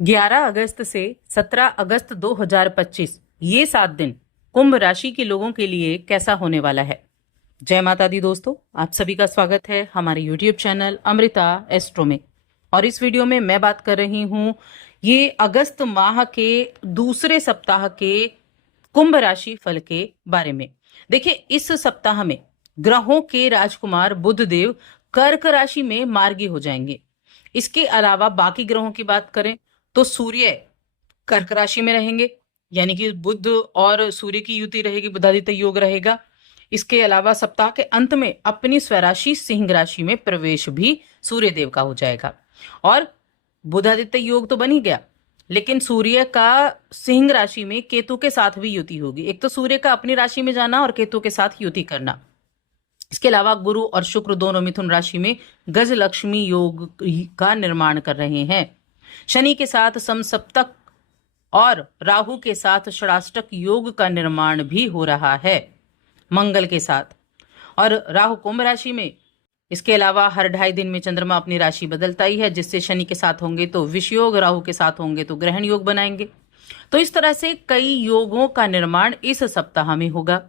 11 अगस्त से 17 अगस्त 2025 ये 7 दिन कुंभ राशि के लोगों के लिए कैसा होने वाला है। जय माता दी दोस्तों, आप सभी का स्वागत है हमारे YouTube चैनल अमृता एस्ट्रो में। और इस वीडियो में मैं बात कर रही हूँ ये अगस्त माह के दूसरे सप्ताह के कुंभ राशि फल के बारे में। देखिए, इस सप्ताह में ग्रहों के राजकुमार बुध देव कर्क राशि में मार्गी हो जाएंगे। इसके अलावा बाकी ग्रहों की बात करें तो सूर्य कर्क राशि में रहेंगे, यानी कि बुध और सूर्य की युति रहेगी, बुधादित्य योग रहेगा। इसके अलावा सप्ताह के अंत में अपनी स्वराशि सिंह राशि में प्रवेश भी सूर्य देव का हो जाएगा। और बुधादित्य योग तो बन ही गया, लेकिन सूर्य का सिंह राशि में केतु के साथ भी युति होगी। एक तो सूर्य का अपनी राशि में जाना और केतु के साथ युति करना। इसके अलावा गुरु और शुक्र दोनों मिथुन राशि में गज लक्ष्मी योग का निर्माण कर रहे हैं। शनि के साथ समसप्तक और राहु के साथ षडाष्टक योग का निर्माण भी हो रहा है मंगल के साथ। और राहु कुंभ राशि में। इसके अलावा हर 2.5 दिन में चंद्रमा अपनी राशि बदलता ही है, जिससे शनि के साथ होंगे तो विष योग, राहु के साथ होंगे तो ग्रहण योग बनाएंगे। तो इस तरह से कई योगों का निर्माण इस सप्ताह में होगा।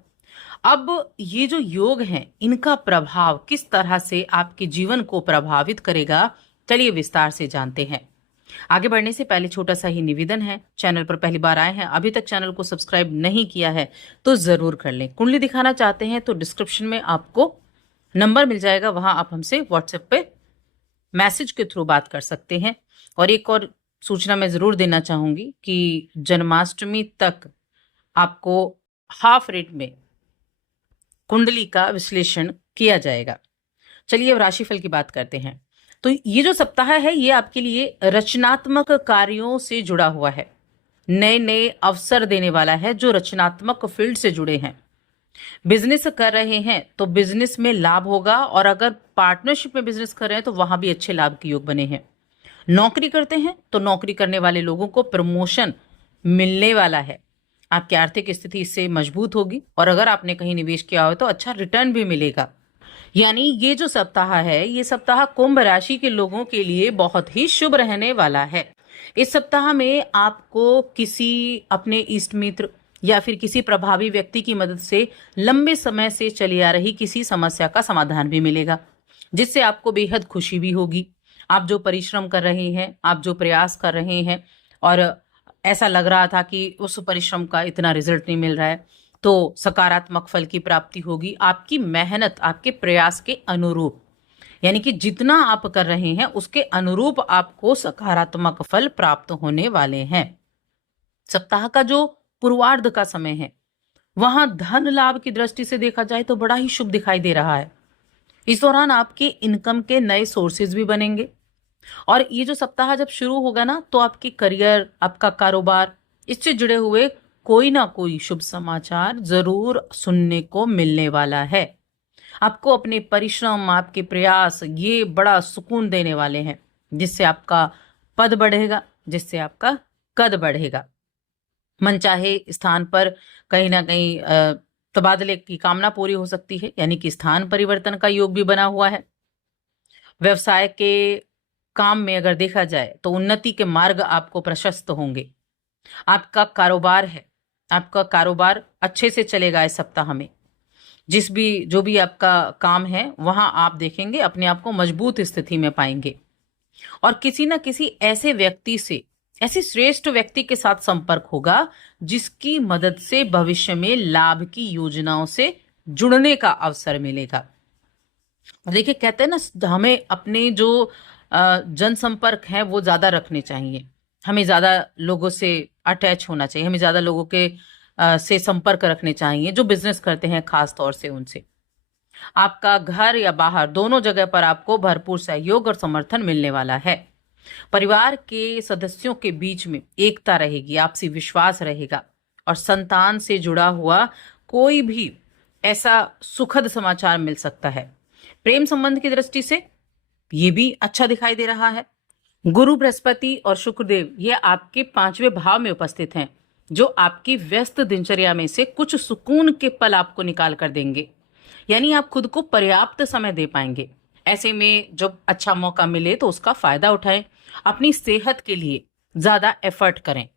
अब ये जो योग हैं, इनका प्रभाव किस तरह से आपके जीवन को प्रभावित करेगा, चलिए विस्तार से जानते हैं। आगे बढ़ने से पहले छोटा सा ही निवेदन है, चैनल पर पहली बार आए हैं, अभी तक चैनल को सब्सक्राइब नहीं किया है तो जरूर कर लें। कुंडली दिखाना चाहते हैं तो डिस्क्रिप्शन में आपको नंबर मिल जाएगा, वहां आप हमसे व्हाट्सएप पे मैसेज के थ्रू बात कर सकते हैं। और एक और सूचना मैं जरूर देना चाहूंगी कि जन्माष्टमी तक आपको हाफ रेट में कुंडली का विश्लेषण किया जाएगा। चलिए अब राशिफल की बात करते हैं। तो ये जो सप्ताह है ये आपके लिए रचनात्मक कार्यों से जुड़ा हुआ है, नए नए अवसर देने वाला है। जो रचनात्मक फील्ड से जुड़े हैं, बिजनेस कर रहे हैं तो बिजनेस में लाभ होगा, और अगर पार्टनरशिप में बिजनेस कर रहे हैं तो वहां भी अच्छे लाभ के योग बने हैं। नौकरी करते हैं तो नौकरी करने वाले लोगों को प्रमोशन मिलने वाला है। आपकी आर्थिक स्थिति इससे मजबूत होगी, और अगर आपने कहीं निवेश किया हो तो अच्छा रिटर्न भी मिलेगा। यानी ये जो सप्ताह है, ये सप्ताह कुंभ राशि के लोगों के लिए बहुत ही शुभ रहने वाला है। इस सप्ताह में आपको किसी अपने इष्ट मित्र या फिर किसी प्रभावी व्यक्ति की मदद से लंबे समय से चली आ रही किसी समस्या का समाधान भी मिलेगा, जिससे आपको बेहद खुशी भी होगी। आप जो परिश्रम कर रहे हैं, आप जो प्रयास कर रहे हैं, और ऐसा लग रहा था कि उस परिश्रम का इतना रिजल्ट नहीं मिल रहा है, तो सकारात्मक फल की प्राप्ति होगी आपकी मेहनत, आपके प्रयास के अनुरूप। यानी कि जितना आप कर रहे हैं उसके अनुरूप आपको सकारात्मक फल प्राप्त होने वाले हैं। सप्ताह का जो पूर्वार्ध का समय है, वहां धन लाभ की दृष्टि से देखा जाए तो बड़ा ही शुभ दिखाई दे रहा है। इस दौरान आपके इनकम के नए सोर्सेज भी बनेंगे। और ये जो सप्ताह जब शुरू होगा ना, तो आपकी करियर, आपका कारोबार, इससे जुड़े हुए कोई ना कोई शुभ समाचार जरूर सुनने को मिलने वाला है। आपको अपने परिश्रम, आपके प्रयास ये बड़ा सुकून देने वाले हैं, जिससे आपका पद बढ़ेगा, जिससे आपका कद बढ़ेगा। मनचाहे स्थान पर कहीं ना कहीं तबादले की कामना पूरी हो सकती है, यानी कि स्थान परिवर्तन का योग भी बना हुआ है। व्यवसाय के काम में अगर देखा जाए तो उन्नति के मार्ग आपको प्रशस्त होंगे। आपका कारोबार है, आपका कारोबार अच्छे से चलेगा इस सप्ताह में। जो भी आपका काम है, वहां आप देखेंगे अपने आप को मजबूत स्थिति में पाएंगे। और किसी न किसी ऐसे व्यक्ति से, ऐसे श्रेष्ठ व्यक्ति के साथ संपर्क होगा जिसकी मदद से भविष्य में लाभ की योजनाओं से जुड़ने का अवसर मिलेगा। देखिए, कहते हैं ना, हमें अपने जो जनसंपर्क है वो ज्यादा रखने चाहिए। हमें ज्यादा लोगों से अटैच होना चाहिए, हमें ज्यादा लोगों के से संपर्क रखने चाहिए जो बिजनेस करते हैं, खास तौर से उनसे। आपका घर या बाहर दोनों जगह पर आपको भरपूर सहयोग और समर्थन मिलने वाला है। परिवार के सदस्यों के बीच में एकता रहेगी, आपसी विश्वास रहेगा, और संतान से जुड़ा हुआ कोई भी ऐसा सुखद समाचार मिल सकता है। प्रेम संबंध की दृष्टि से ये भी अच्छा दिखाई दे रहा है। गुरु, बृहस्पति और शुक्रदेव ये आपके 5वें भाव में उपस्थित हैं, जो आपकी व्यस्त दिनचर्या में से कुछ सुकून के पल आपको निकाल कर देंगे। यानी आप खुद को पर्याप्त समय दे पाएंगे। ऐसे में जब अच्छा मौका मिले तो उसका फायदा उठाएं। अपनी सेहत के लिए ज्यादा एफर्ट करें।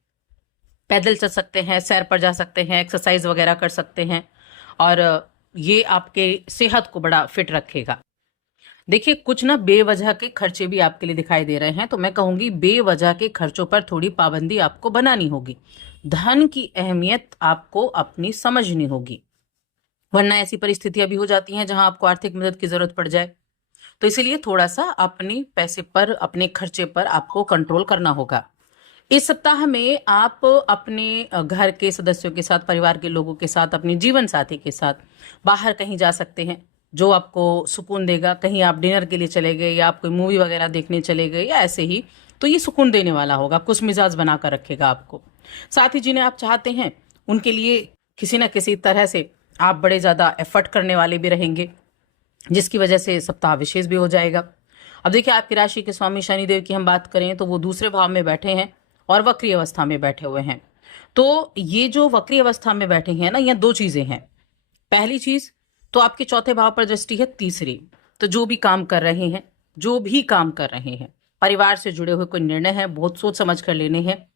पैदल चल सकते हैं, सैर पर जा सकते हैं, एक्सरसाइज वगैरह कर सकते हैं, और ये आपके सेहत को बड़ा फिट रखेगा। देखिए, कुछ ना बेवजह के खर्चे भी आपके लिए दिखाई दे रहे हैं, तो मैं कहूंगी बेवजह के खर्चों पर थोड़ी पाबंदी आपको बनानी होगी। धन की अहमियत आपको अपनी समझनी होगी, वरना ऐसी परिस्थितियां भी हो जाती हैं जहां आपको आर्थिक मदद की जरूरत पड़ जाए। तो इसीलिए थोड़ा सा अपने पैसे पर, अपने खर्चे पर आपको कंट्रोल करना होगा। इस सप्ताह में आप अपने घर के सदस्यों के साथ, परिवार के लोगों के साथ, अपने जीवन साथी के साथ बाहर कहीं जा सकते हैं, जो आपको सुकून देगा। कहीं आप डिनर के लिए चले गए, या आप कोई मूवी वगैरह देखने चले गए, या ऐसे ही, तो ये सुकून देने वाला होगा, खुश मिजाज बनाकर रखेगा आपको। साथ ही जिन्हें आप चाहते हैं उनके लिए किसी न किसी तरह से आप बड़े ज्यादा एफर्ट करने वाले भी रहेंगे, जिसकी वजह से सप्ताह विशेष भी हो जाएगा। अब देखिए, आपकी राशि के स्वामी शनिदेव की हम बात करें तो वो दूसरे भाव में बैठे हैं और वक्री अवस्था में बैठे हुए हैं। तो ये जो वक्री अवस्था में बैठे हैं ना, ये दो चीजें हैं। पहली चीज तो आपके चौथे भाव पर दृष्टि है। तीसरी, तो जो भी काम कर रहे हैं, परिवार से जुड़े हुए कोई निर्णय है, बहुत सोच समझ कर लेने हैं।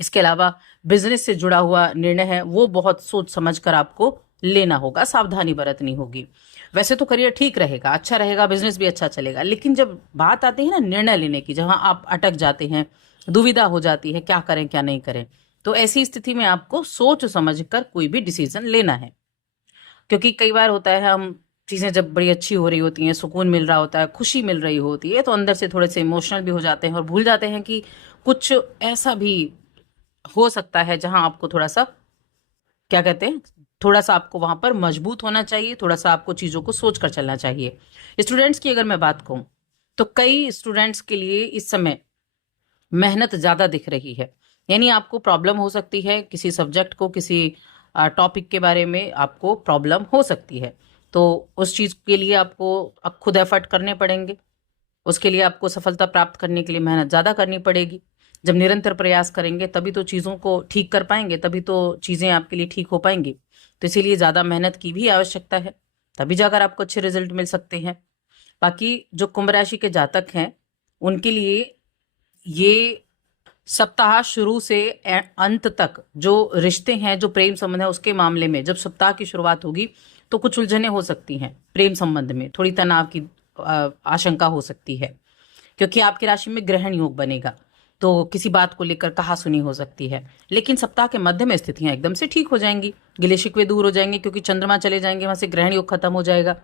इसके अलावा बिजनेस से जुड़ा हुआ निर्णय है, वो बहुत सोच समझ कर आपको लेना होगा, सावधानी बरतनी होगी। वैसे तो करियर ठीक रहेगा, अच्छा रहेगा, बिजनेस भी अच्छा चलेगा, लेकिन जब बात आती है ना निर्णय लेने की, जहां आप अटक जाते हैं, दुविधा हो जाती है, क्या करें क्या नहीं करें, तो ऐसी स्थिति में आपको सोच समझ कर कोई भी डिसीजन लेना है। क्योंकि कई बार होता है, हम चीजें जब बड़ी अच्छी हो रही होती हैं, सुकून मिल रहा होता है, खुशी मिल रही होती है, तो अंदर से थोड़े से इमोशनल भी हो जाते हैं और भूल जाते हैं कि कुछ ऐसा भी हो सकता है जहां आपको थोड़ा सा, क्या कहते हैं, थोड़ा सा आपको वहां पर मजबूत होना चाहिए, थोड़ा सा आपको चीजों को सोच कर चलना चाहिए। स्टूडेंट्स की अगर मैं बात कहूं तो कई स्टूडेंट्स के लिए इस समय मेहनत ज्यादा दिख रही है। यानी आपको प्रॉब्लम हो सकती है, किसी सब्जेक्ट को, किसी टॉपिक के बारे में आपको प्रॉब्लम हो सकती है, तो उस चीज के लिए आपको अब खुद एफर्ट करने पड़ेंगे। उसके लिए आपको सफलता प्राप्त करने के लिए मेहनत ज्यादा करनी पड़ेगी। जब निरंतर प्रयास करेंगे तभी तो चीजों को ठीक कर पाएंगे, तभी तो चीजें आपके लिए ठीक हो पाएंगी। तो इसीलिए ज्यादा मेहनत की भी आवश्यकता है, तभी जाकर आपको अच्छे रिजल्ट मिल सकते हैं। बाकी जो कुंभ राशि के जातक हैं, उनके लिए ये सप्ताह शुरू से अंत तक जो रिश्ते हैं, जो प्रेम संबंध है, उसके मामले में जब सप्ताह की शुरुआत होगी तो कुछ उलझने हो सकती हैं। प्रेम संबंध में थोड़ी तनाव की आशंका हो सकती है, क्योंकि आपकी राशि में ग्रहण योग बनेगा, तो किसी बात को लेकर कहासुनी हो सकती है। लेकिन सप्ताह के मध्य में स्थितियां एकदम से ठीक हो जाएंगी, गिले शिकवे दूर हो जाएंगे, क्योंकि चंद्रमा चले जाएंगे, वहां से ग्रहण योग खत्म हो जाएगा,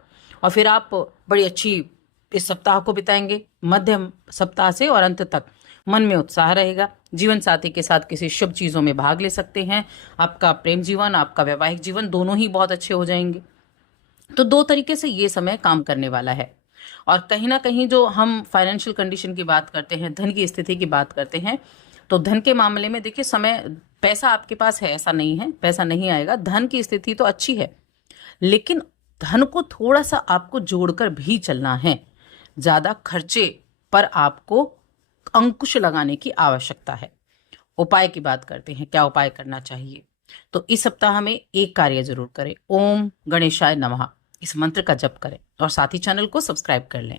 और फिर आप बड़ी अच्छी इस सप्ताह को बिताएंगे। मध्य सप्ताह से और अंत तक मन में उत्साह रहेगा, जीवन साथी के साथ किसी शुभ चीजों में भाग ले सकते हैं। आपका प्रेम जीवन, आपका वैवाहिक जीवन दोनों ही बहुत अच्छे हो जाएंगे। तो दो तरीके से ये समय काम करने वाला है। और कहीं ना कहीं जो हम फाइनेंशियल कंडीशन की बात करते हैं, धन की स्थिति की बात करते हैं, तो धन के मामले में देखिए, समय, पैसा आपके पास है ऐसा नहीं है, पैसा नहीं आएगा, धन की स्थिति तो अच्छी है, लेकिन धन को थोड़ा सा आपको जोड़कर भी चलना है। ज्यादा खर्चे पर आपको अंकुश लगाने की आवश्यकता है। उपाय की बात करते हैं, क्या उपाय करना चाहिए। तो इस सप्ताह में एक कार्य जरूर करें, ओम गणेशाय नमः इस मंत्र का जप करें, और साथ ही चैनल को सब्सक्राइब कर लें।